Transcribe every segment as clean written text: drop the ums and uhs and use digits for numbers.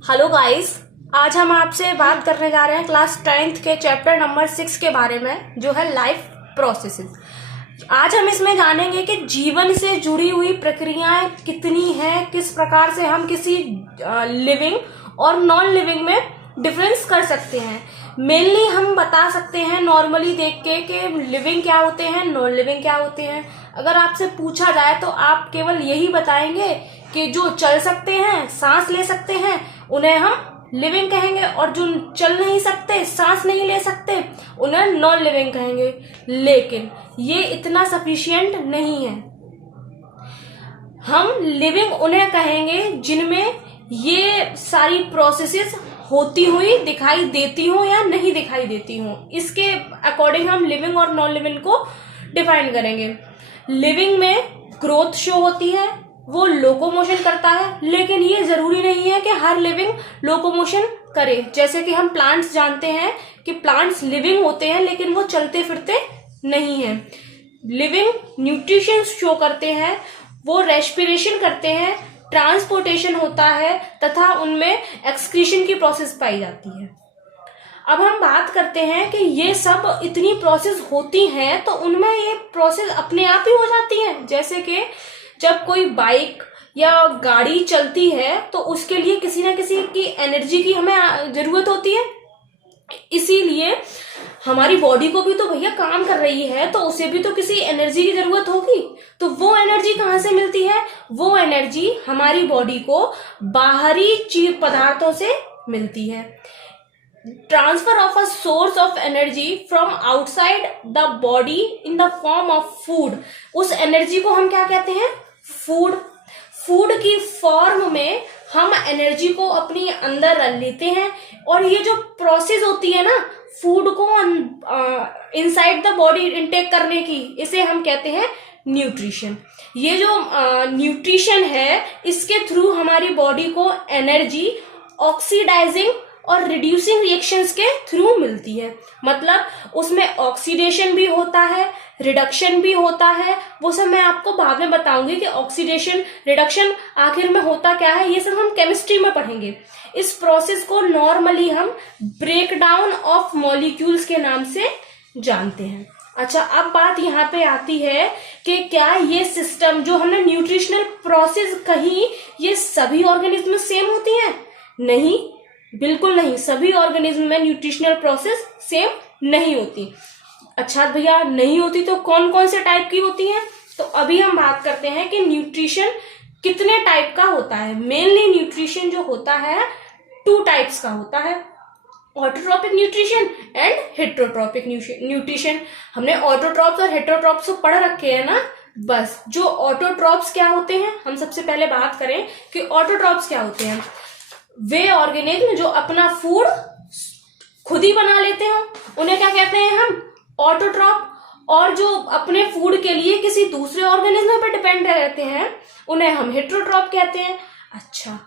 Hello guys. आज हम आपसे बात करने जा रहे हैं क्लास 10th के चैप्टर नंबर 6 के बारे में, जो है लाइफ प्रोसेसेस। आज हम इसमें जानेंगे कि जीवन से जुड़ी हुई प्रक्रियाएं कितनी हैं, किस प्रकार से हम किसी लिविंग और नॉन लिविंग में डिफरेंस कर सकते हैं। मेनली हम बता सकते हैं नॉर्मली देख के कि लिविंग क्या होते हैं, नॉन लिविंग क्या होते हैं। अगर आपसे पूछा जाए तो आप केवल यही बताएंगे कि जो चल सकते हैं, सांस ले सकते हैं, उन्हें हम लिविंग कहेंगे, और जो चल नहीं सकते, सांस नहीं ले सकते, उन्हें नॉन लिविंग कहेंगे। लेकिन ये इतना सफिशिएंट नहीं है। हम लिविंग उन्हें कहेंगे जिनमें ये सारी प्रोसेसेस होती हुई दिखाई देती हो या नहीं दिखाई देती हो। इसके अकॉर्डिंग हम लिविंग और नॉन लिविंग को डिफाइन करेंगे। लिविंग में ग्रोथ शो होती है, वो लोकोमोशन करता है, लेकिन ये जरूरी नहीं है कि हर लिविंग लोकोमोशन करे। जैसे कि हम प्लांट्स जानते हैं कि प्लांट्स लिविंग होते हैं, लेकिन वो चलते फिरते नहीं है। लिविंग न्यूट्रिशन शो करते हैं, वो रेस्पिरेशन करते हैं, ट्रांसपोर्टेशन होता है तथा उनमें एक्सक्रीशन की प्रोसेस पाई जाती है। अब हम बात करते हैं कि ये सब इतनी प्रोसेस होती हैं तो उनमें ये प्रोसेस अपने आप ही हो जाती है। जैसे कि जब कोई बाइक या गाड़ी चलती है तो उसके लिए किसी ना किसी की एनर्जी की हमें जरूरत होती है। इसीलिए हमारी बॉडी को भी तो भैया काम कर रही है, तो उसे भी तो किसी एनर्जी की जरूरत होगी। तो वो एनर्जी कहाँ से मिलती है? वो एनर्जी हमारी बॉडी को बाहरी चीज पदार्थों से मिलती है। Transfer of a source of energy from outside the body in the form of food. उस एनर्जी को हम क्या कहते हैं? फूड। फूड की फॉर्म में हम एनर्जी को अपनी अंदर लेते हैं, और ये जो प्रोसेस होती है ना फूड को इनसाइड द बॉडी इनटेक करने की, इसे हम कहते हैं न्यूट्रिशन। ये जो न्यूट्रिशन है, इसके थ्रू हमारी बॉडी को एनर्जी ऑक्सीडाइजिंग और रिड्यूसिंग रिएक्शंस के थ्रू मिलती है। मतलब उसमें ऑक्सीडेशन भी होता है, रिडक्शन भी होता है। वो सब मैं आपको बाद में बताऊंगी कि ऑक्सीडेशन रिडक्शन आखिर में होता क्या है। ये सब हम केमिस्ट्री में पढ़ेंगे। इस प्रोसेस को नॉर्मली हम ब्रेकडाउन ऑफ मॉलिक्यूल्स के नाम से जानते हैं। अच्छा, अब बात यहाँ पे आती है कि क्या ये सिस्टम जो हमने न्यूट्रिशनल प्रोसेस कही, ये सभी ऑर्गेनिज्म में सेम होती है? नहीं, बिल्कुल नहीं। सभी ऑर्गेनिज्म में न्यूट्रिशनल प्रोसेस सेम नहीं होती। अच्छा भैया, नहीं होती तो कौन कौन से टाइप की होती हैं? तो अभी हम बात करते हैं कि न्यूट्रिशन कितने टाइप का होता है। मेनली न्यूट्रिशन जो होता है 2 टाइप्स का होता है, autotrophic nutrition and heterotrophic nutrition. हमने ऑटोट्रॉप्स और हेटेरोट्रॉप्स को पढ़ रखे हैं ना। बस जो ऑटोट्रॉप्स क्या होते हैं, हम सबसे पहले बात करें कि ऑटोट्रॉप्स क्या होते हैं। वे ऑर्गेनिज्म जो अपना फूड खुद ही बना लेते हो, उन्हें क्या कहते हैं हम? ऑटोट्रॉप। और जो अपने फूड के लिए किसी दूसरे ऑर्गेनिज्म पर डिपेंड रहते हैं, उन्हें हम हेटेरोट्रॉप कहते हैं। अच्छा,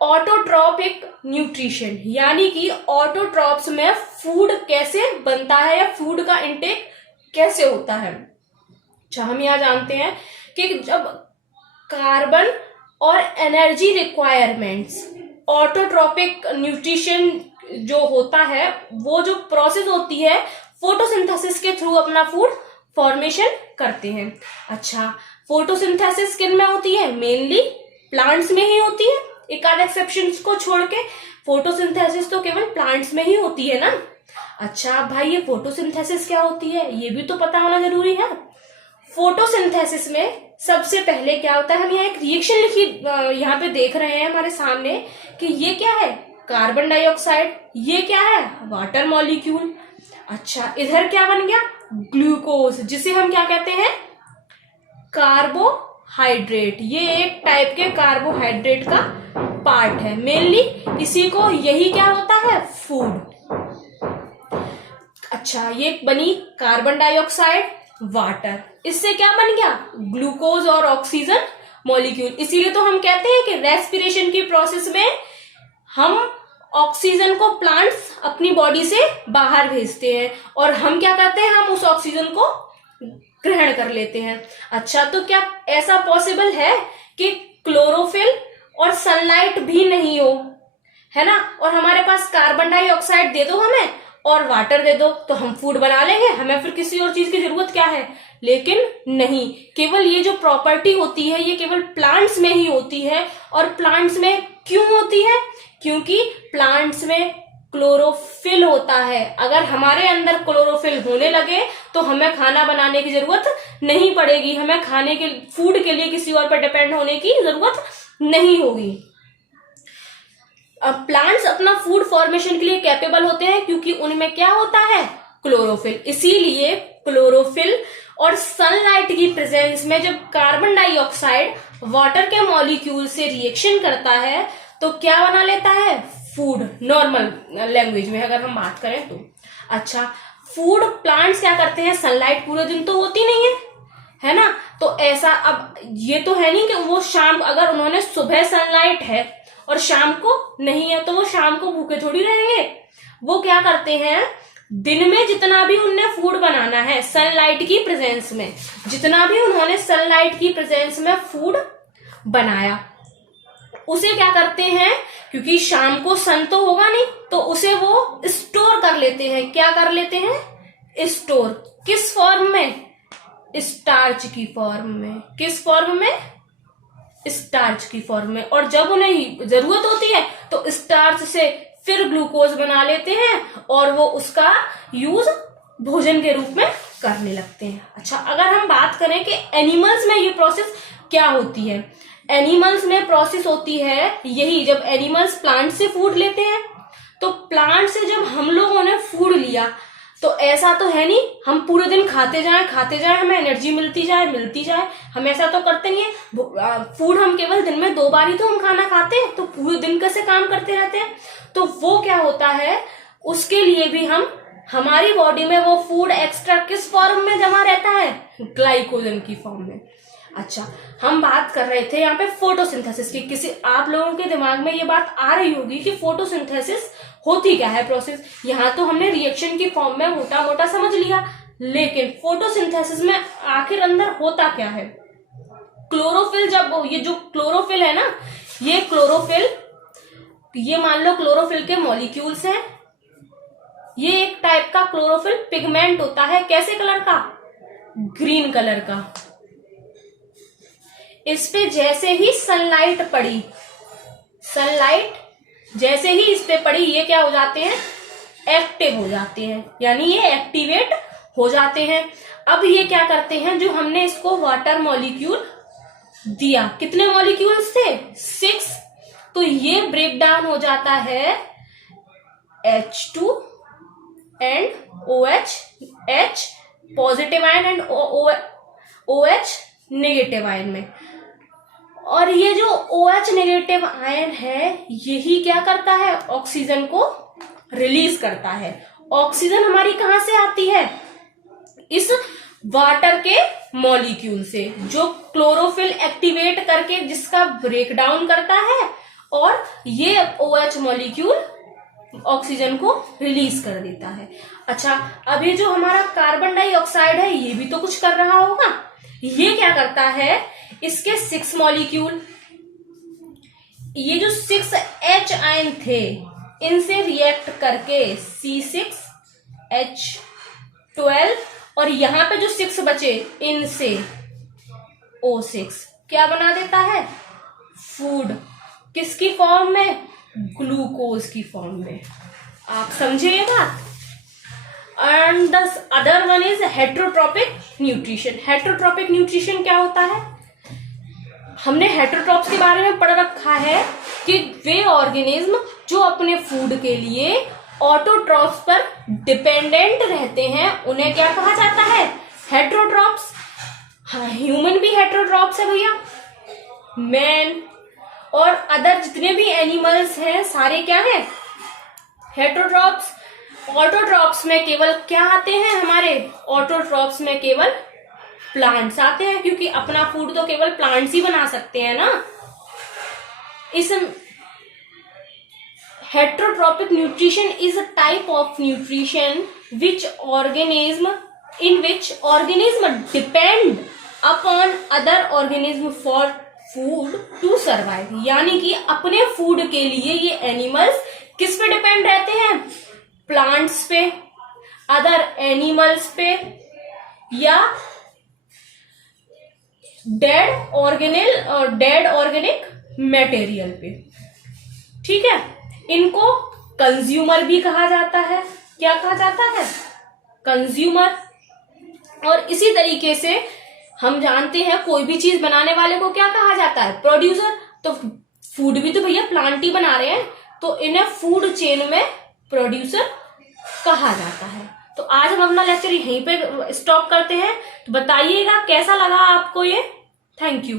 ऑटोट्रॉपिक न्यूट्रिशन यानी कि ऑटोट्रॉप्स में फूड कैसे बनता है या फूड का इंटेक कैसे होता है। अच्छा, हम यहां जानते हैं कि जब कार्बन और एनर्जी रिक्वायरमेंट्स, ऑटोट्रॉपिक न्यूट्रिशन जो होता है, वो जो प्रोसेस होती है फोटोसिंथेसिस के थ्रू अपना फूड फॉर्मेशन करते हैं। अच्छा, फोटोसिंथेसिस किन में होती है? मेनली प्लांट्स में ही होती है। एक आध एक्सेप्शंस को छोड़ के फोटोसिंथेसिस तो केवल प्लांट्स में ही होती है ना। अच्छा भाई, ये फोटोसिंथेसिस क्या होती है ये भी तो पता होना जरूरी है। फोटोसिंथेसिस में सबसे पहले क्या होता है, हम यहाँ एक रिएक्शन लिखी यहाँ पे देख रहे हैं हमारे सामने कि ये क्या है? Carbon dioxide. ये क्या है? Water molecule. अच्छा, इधर क्या बन गया? ग्लूकोज, जिसे हम क्या कहते हैं? कार्बोहाइड्रेट। ये एक टाइप के कार्बोहाइड्रेट का पार्ट है। मेनली इसी को, यही क्या होता है? फूड। अच्छा, ये बनी कार्बन डाइऑक्साइड, वाटर। इससे क्या बन गया? ग्लूकोज और ऑक्सीजन मॉलिक्यूल। इसीलिए तो हम कहते हैं कि रेस्पिरेशन की प्रोसेस में हम ऑक्सीजन को प्लांट्स अपनी बॉडी से बाहर भेजते हैं, और हम क्या करते हैं? हम उस ऑक्सीजन को ग्रहण कर लेते हैं। अच्छा, तो क्या ऐसा पॉसिबल है कि क्लोरोफिल और सनलाइट भी नहीं हो? है ना, और हमारे पास कार्बन डाइऑक्साइड दे दो हमें और वाटर दे दो तो हम फूड बना लेंगे, हमें फिर किसी और चीज की जरूरत क्या है। लेकिन नहीं, केवल ये जो प्रॉपर्टी होती है ये केवल प्लांट्स में ही होती है। और प्लांट्स में क्यों होती है? क्योंकि प्लांट्स में क्लोरोफिल होता है। अगर हमारे अंदर क्लोरोफिल होने लगे तो हमें खाना बनाने की जरूरत नहीं पड़ेगी, हमें खाने के फूड के लिए किसी और पर डिपेंड होने की जरूरत नहीं होगी। अब प्लांट्स अपना फूड फॉर्मेशन के लिए कैपेबल होते हैं क्योंकि उनमें क्या होता है? क्लोरोफिल। इसीलिए क्लोरोफिल और सनलाइट की प्रेजेंस में जब कार्बन डाइऑक्साइड वाटर के मॉलिक्यूल से रिएक्शन करता है तो क्या बना लेता है? फूड। नॉर्मल लैंग्वेज में अगर हम बात करें तो अच्छा, फूड प्लांट्स क्या करते हैं? सनलाइट पूरे दिन तो होती नहीं है ना, तो ऐसा अब ये तो है नहीं कि वो शाम, अगर उन्होंने सुबह सनलाइट है और शाम को नहीं है तो वो शाम को भूखे थोड़ी रहेंगे। वो क्या करते हैं? दिन में जितना भी उन्हें फूड बनाना है सनलाइट की प्रेजेंस में, जितना भी उन्होंने सनलाइट की प्रेजेंस में फूड बनाया उसे क्या करते हैं? क्योंकि शाम को सन तो होगा नहीं तो उसे वो स्टोर कर लेते हैं। क्या कर लेते हैं? स्टोर। किस फॉर्म में? स्टार्च की फॉर्म में। किस फॉर्म में? स्टार्च की फॉर्म में। और जब उन्हें जरूरत होती है तो स्टार्च से फिर ग्लूकोज बना लेते हैं और वो उसका यूज भोजन के रूप में करने लगते हैं। अच्छा, अगर हम बात करें कि एनिमल्स में ये प्रोसेस क्या होती है, एनिमल्स में प्रोसेस होती है यही, जब एनिमल्स प्लांट से फूड लेते हैं तो प्लांट से जब हम लोगों ने फूड लिया तो ऐसा तो है नहीं हम पूरे दिन खाते जाएं हमें एनर्जी मिलती जाए, हम ऐसा तो करते नहीं है। फूड हम केवल दिन में 2 बार ही तो हम खाना खाते हैं, तो पूरे दिन कैसे काम करते रहते हैं। तो वो क्या होता है, उसके लिए भी हमारी बॉडी में वो फूड एक्स्ट्रा किस फॉर्म में जमा रहता है? ग्लाइकोजन की फॉर्म में। अच्छा, हम बात कर रहे थे यहाँ पे फोटोसिंथेसिस की। किसी आप लोगों के दिमाग में ये बात आ रही होगी कि फोटोसिंथेसिस होती क्या है प्रोसेस। यहाँ तो हमने रिएक्शन की फॉर्म में मोटा मोटा समझ लिया, लेकिन फोटोसिंथेसिस में आखिर अंदर होता क्या है? क्लोरोफिल, जब ये जो क्लोरोफिल है ना, ये क्लोरोफिल, ये मान लो क्लोरोफिल के मॉलिक्यूल्स हैं। ये एक टाइप का क्लोरोफिल पिगमेंट होता है। कैसे कलर का? ग्रीन कलर का। इस पे जैसे ही सनलाइट पड़ी, सनलाइट जैसे ही इस पे पड़ी, ये क्या हो जाते हैं? एक्टिव हो जाते हैं, यानी ये एक्टिवेट हो जाते हैं। अब ये क्या करते हैं, जो हमने इसको वाटर मॉलिक्यूल दिया, कितने मॉलिक्यूल्स थे? 6। तो ये ब्रेक डाउन हो जाता है H2 and OH, H positive ion and OH negative ion में। और ये जो OH नेगेटिव आयन है यही क्या करता है? ऑक्सीजन को रिलीज करता है। ऑक्सीजन हमारी कहां से आती है? इस वाटर के मॉलिक्यूल से, जो क्लोरोफिल एक्टिवेट करके जिसका ब्रेकडाउन करता है, और ये OH मॉलिक्यूल ऑक्सीजन को रिलीज कर देता है। अच्छा, अब ये जो हमारा कार्बन डाइऑक्साइड है ये भी तो कुछ कर रहा होगा। ये क्या करता है? इसके 6 मॉलिक्यूल, ये जो 6 H आयन थे इनसे रिएक्ट करके C6H12 और यहां पे जो 6 बचे इनसे O6 क्या बना देता है? फूड। किसकी फॉर्म में? ग्लूकोज की फॉर्म में। आप समझे ये बात? And the other one is heterotrophic nutrition. Heterotrophic nutrition क्या होता है? हमने हेट्रोट्रॉप्स के बारे में पढ़ रखा है कि वे ऑर्गेनिज्म जो अपने फूड के लिए ऑटोट्रॉप्स पर डिपेंडेंट रहते हैं उन्हें क्या कहा जाता है? हेट्रोट्रॉप्स। हाँ, ह्यूमन भी हेट्रोट्रॉप्स है भैया। मैन और अदर जितने भी एनिमल्स हैं सारे क्या हैं? हेट्रोट्रॉप्स। ऑटोट्रॉप्स में केवल क्या आते हैं हमारे? ऑटोट्रॉप्स में केवल प्लांट्स आते हैं, क्योंकि अपना फूड तो केवल प्लांट्स ही बना सकते हैं ना। इस heterotrophic nutrition is a type of nutrition in which organism depend upon other organism for food to survive, यानी कि अपने फूड के लिए ये एनिमल्स किस पे डिपेंड रहते हैं? प्लांट्स पे, अदर एनिमल्स पे, या डेड ऑर्गेनिक मटेरियल पे। ठीक है, इनको कंज्यूमर भी कहा जाता है। क्या कहा जाता है? कंज्यूमर। और इसी तरीके से हम जानते हैं कोई भी चीज बनाने वाले को क्या कहा जाता है? प्रोड्यूसर। तो फूड भी तो भैया प्लांट ही बना रहे हैं, तो इन्हें फूड चेन में प्रोड्यूसर कहा जाता है। तो आज हम अपना लेक्चर यहीं पे स्टॉप करते हैं। तो बताइएगा कैसा लगा आपको ये। Thank you.